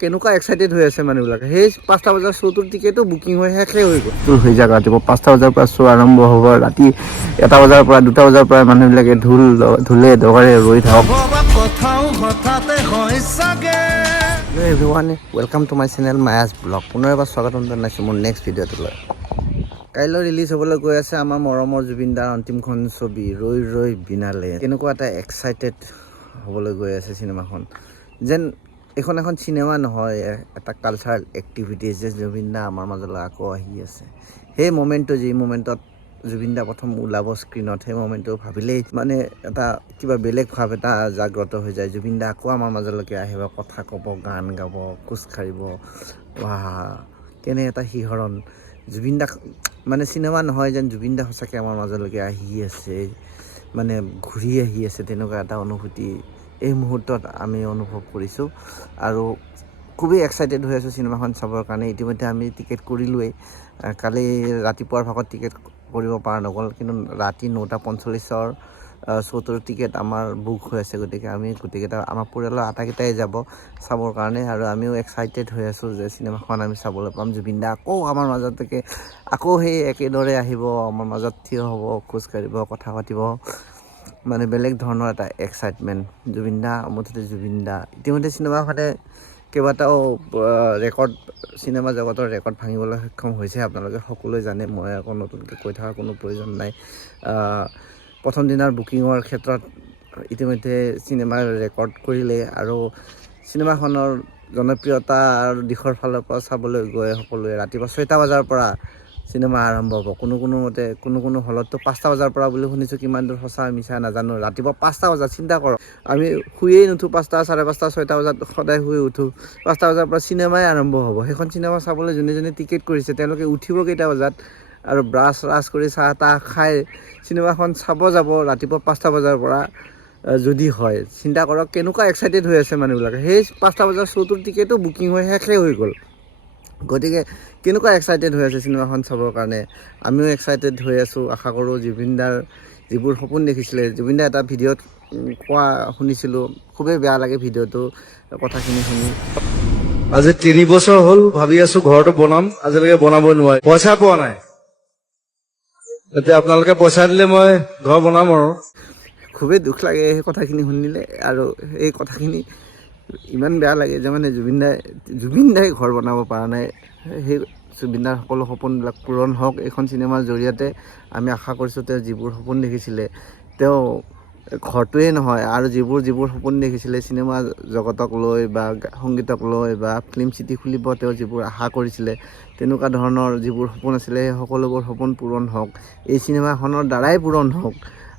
কেনেকুৱা এক্সাইটেড হৈ আছে মানুহবিলাকে সেই 5টা বজাৰ শ্ব'টোৰ টিকেটো বুকিং হৈ শেষে হৈ গ'ল হৈ যাক ৰাতিপুৱা 5টা বজাৰ পৰা শ্ব' আৰম্ভ হ'ব ৰাতি 1টা বজাৰ পৰা 2টা বজাৰ পৰা মানুহবিলাকে ঢোলে দগাৰে ৰৈ থাকক hello' everyone welcome to my channel Maya's blog পুনৰ এবাৰ স্বাগতম জনাইছোঁ মোৰ নেক্সট ভিডিঅ'টোলৈ কাইলৈ ৰিলিজ হ'বলৈ গৈ আছে আমাৰ মৰমৰ জুবিন দাৰ অন্তিমখন ছবি ৰৈ ৰৈ বিনালে কেনেকুৱা এটা এক্সাইটেড হ'বলৈ গৈ আছে চিনেমাখন যেন এখন এখন চিনেমা নহয় এটা কালচাৰেল এক্টিভিটিজ যে জুবিন দা আমাৰ মাজলৈ আকৌ আহি আছে সেই মোমেণ্টটো যি মোমেণ্টত জুবিন দা প্ৰথম ওলাব স্ক্ৰীণত সেই মোমেণ্টটো ভাবিলেই মানে এটা কিবা বেলেগ ভাৱ এটা জাগ্ৰত হৈ যায় জুবিন দা আকৌ আমাৰ মাজলৈকে আহিব কথা ক'ব গান গাব খোজ কাঢ়িব কেনে এটা শিহৰণ জুবিন দা মানে চিনেমা নহয় যেন জুবিন দা সঁচাকৈ আমাৰ মাজলৈকে আহি আছে মানে ঘূৰি আহি আছে তেনেকুৱা এটা অনুভূতি এই মুহূৰ্তত আমি অনুভৱ কৰিছোঁ আৰু খুবেই এক্সাইটেড হৈ আছোঁ চিনেমাখন চাবৰ কাৰণে ইতিমধ্যে আমি টিকেট কৰিলোৱেই কালি ৰাতিপুৱাৰ ভাগত টিকেট কৰিব পৰা নগ'ল কিন্তু ৰাতি 9:45 শ্ব'টোৰ টিকেট আমাৰ বুক হৈ আছে গতিকে আমি গোটেইকেইটা আমাৰ পৰিয়ালৰ আটাইকেইটাই যাব চাবৰ কাৰণে আৰু আমিও এক্সাইটেড হৈ আছোঁ যে চিনেমাখন আমি চাবলৈ পাম জুবিন দা আকৌ আমাৰ মাজলৈকে আকৌ সেই একেদৰে আহিব আমাৰ মাজত থিয় হ'ব খোজ কাঢ়িব কথা পাতিব মানে বেলেগ ধৰণৰ এটা এক্সাইটমেণ্ট জুবিন দা মুঠতে জুবিন দা ইতিমধ্যে চিনেমাখনে কেইবাটাও ৰেকৰ্ড চিনেমা জগতৰ ৰেকৰ্ড ভাঙিবলৈ সক্ষম হৈছে আপোনালোকে সকলোৱে জানে মই আকৌ নতুনকৈ কৈ থকাৰ কোনো প্ৰয়োজন নাই প্ৰথম দিনাৰ বুকিঙৰ ক্ষেত্ৰত ইতিমধ্যে চিনেমাৰ ৰেকৰ্ড কৰিলে আৰু চিনেমাখনৰ জনপ্ৰিয়তাৰ দিশৰ ফালৰ পৰা চাবলৈ গৈ সকলোৱে ৰাতিপুৱা 6টা বজাৰ পৰা চিনেমা আৰম্ভ হ'ব কোনো মতে কোনো হলততো 5টা বজাৰ পৰা বুলি শুনিছোঁ কিমান দূৰ সঁচা মিছা নাজানো ৰাতিপুৱা 5টা বজাত চিন্তা কৰক আমি শুয়েই নুঠোঁ 5টা 5:30 6টা বজাত সদায় শুই উঠোঁ 5টা বজাৰ পৰা চিনেমাই আৰম্ভ হ'ব সেইখন চিনেমা চাবলৈ যোনে টিকেট কৰিছে তেওঁলোকে উঠিব কেইটা বজাত আৰু ব্ৰাছ কৰি চাহ তাহ খাই চিনেমাখন চাব যাব ৰাতিপুৱা 5টা বজাৰ পৰা যদি হয় চিন্তা কৰক কেনেকুৱা এক্সাইটেড হৈ আছে মানুহবিলাকে সেই 5টা বজাৰ শ্ব'টোৰ টিকেটো বুকিং হৈ শেষে হৈ গ'ল গতিকে কেনেকুৱা এক্সাইটেড হৈ আছে চিনেমাখন চাবৰ কাৰণে আমিও এক্সাইটেড হৈ আছোঁ আশা কৰোঁ জুবিন দাৰ যিবোৰ সপোন দেখিছিলে জুবিন দা এটা ভিডিঅ'ত কোৱা শুনিছিলোঁ খুবেই বেয়া লাগে ভিডিঅ'টো কথাখিনি শুনি আজি 3 বছৰ হ'ল ভাবি আছোঁ ঘৰটো বনাম আজিলৈকে বনাব নোৱাৰি পইচা পোৱা নাই এতিয়া আপোনালোকে পইচা দিলে মই ঘৰ বনাম আৰু খুবেই দুখ লাগে সেই কথাখিনি শুনিলে আৰু এই কথাখিনি ইমান বেয়া লাগে যে মানে জুবিন দাই ঘৰ বনাব পৰা নাই সেই জুবিন দাৰ সকলো সপোনবিলাক পূৰণ হওক এইখন চিনেমাৰ জৰিয়তে আমি আশা কৰিছোঁ তেওঁ যিবোৰ সপোন দেখিছিলে তেওঁ ঘৰটোৱেই নহয় আৰু যিবোৰ সপোন দেখিছিলে চিনেমা জগতক লৈ বা সংগীতক লৈ বা ফিল্ম চিটি খুলিব তেওঁ যিবোৰ আশা কৰিছিলে তেনেকুৱা ধৰণৰ যিবোৰ সপোন আছিলে সেই সকলোবোৰ সপোন পূৰণ হওক এই চিনেমাখনৰ দ্বাৰাই পূৰণ হওক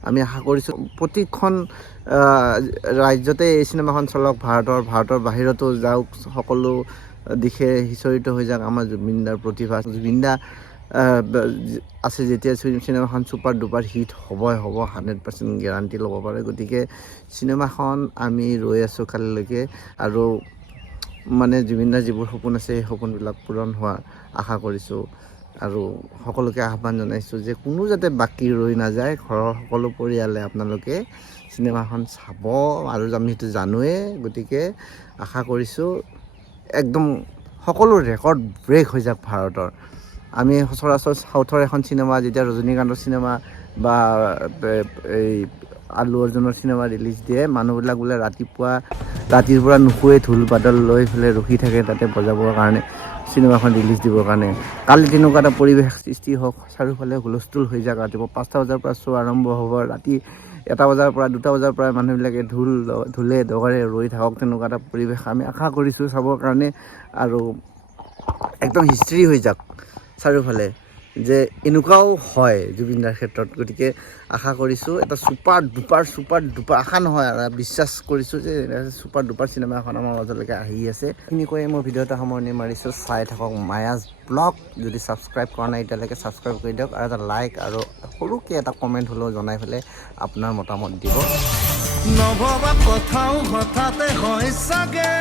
আমি আশা কৰিছোঁ প্ৰতিখন ৰাজ্যতে এই চিনেমাখন চলক ভাৰতৰ বাহিৰতো যাওক সকলো দিশে সিঁচৰিত হৈ যাওক আমাৰ জুবিন দাৰ প্ৰতিভা জুবিন দা আছে যেতিয়া চিনেমাখন ছুপাৰ ডুপাৰ হিট হ'বই হ'ব 100% গেৰাণ্টি ল'ব পাৰে গতিকে চিনেমাখন আমি ৰৈ আছোঁ কালিলৈকে আৰু মানে জুবিন দাৰ যিবোৰ সপোন আছে সেই সপোনবিলাক পূৰণ হোৱা আশা কৰিছোঁ আৰু সকলোকে আহ্বান জনাইছোঁ যে কোনো যাতে বাকী ৰৈ নাযায় ঘৰৰ সকলো পৰিয়ালে আপোনালোকে চিনেমাখন চাব আৰু আমি সেইটো জানোৱেই গতিকে আশা কৰিছোঁ একদম সকলো ৰেকৰ্ড ব্ৰেক হৈ যাওক ভাৰতৰ আমি সচৰাচৰ চাউথৰ এখন চিনেমা যেতিয়া ৰজনীকান্তৰ চিনেমা বা এই আলু অৰ্জুনৰ চিনেমা ৰিলিজ দিয়ে মানুহবিলাক বোলে ৰাতিৰ পৰা নুশুৱে ঢোল বাদল লৈ পেলাই ৰখি থাকে তাতে বজাবৰ কাৰণে চিনেমাখন ৰিলিজ দিবৰ কাৰণে কালি তেনেকুৱা এটা পৰিৱেশ সৃষ্টি হওক চাৰিওফালে হুলস্থুল হৈ যাওক ৰাতিপুৱা 5টা বজাৰ পৰা শ্ব' আৰম্ভ হ'ব ৰাতি 1টা বজাৰ পৰা 2টা বজাৰ পৰা মানুহবিলাকে ঢোলে দগাৰে ৰৈ থাকক তেনেকুৱা এটা পৰিৱেশ আমি আশা কৰিছোঁ চাবৰ কাৰণে আৰু একদম হিষ্ট্ৰী হৈ যাওক চাৰিওফালে যে এনেকুৱাও হয় জুবিন দাৰ ক্ষেত্ৰত গতিকে আশা কৰিছোঁ এটা ছুপাৰ ডুপাৰ আশা নহয় আৰু বিশ্বাস কৰিছোঁ যে ছুপাৰ ডুপাৰ চিনেমা এখন আমাৰ মাজলৈকে আহি আছে সেইখিনি কৈ মই ভিডিঅ' এটা সামৰণি মাৰিছোঁ চাই থাকক মায়াজ ব্লগ যদি ছাবস্ক্ৰাইব কৰা নাই এতিয়ালৈকে ছাবস্ক্ৰাইব কৰি দিয়ক আৰু এটা লাইক আৰু সৰুকৈ এটা কমেণ্ট হ'লেও জনাই পেলাই আপোনাৰ মতামত দিব নভবা কথাও হঠাতে হয় চাগে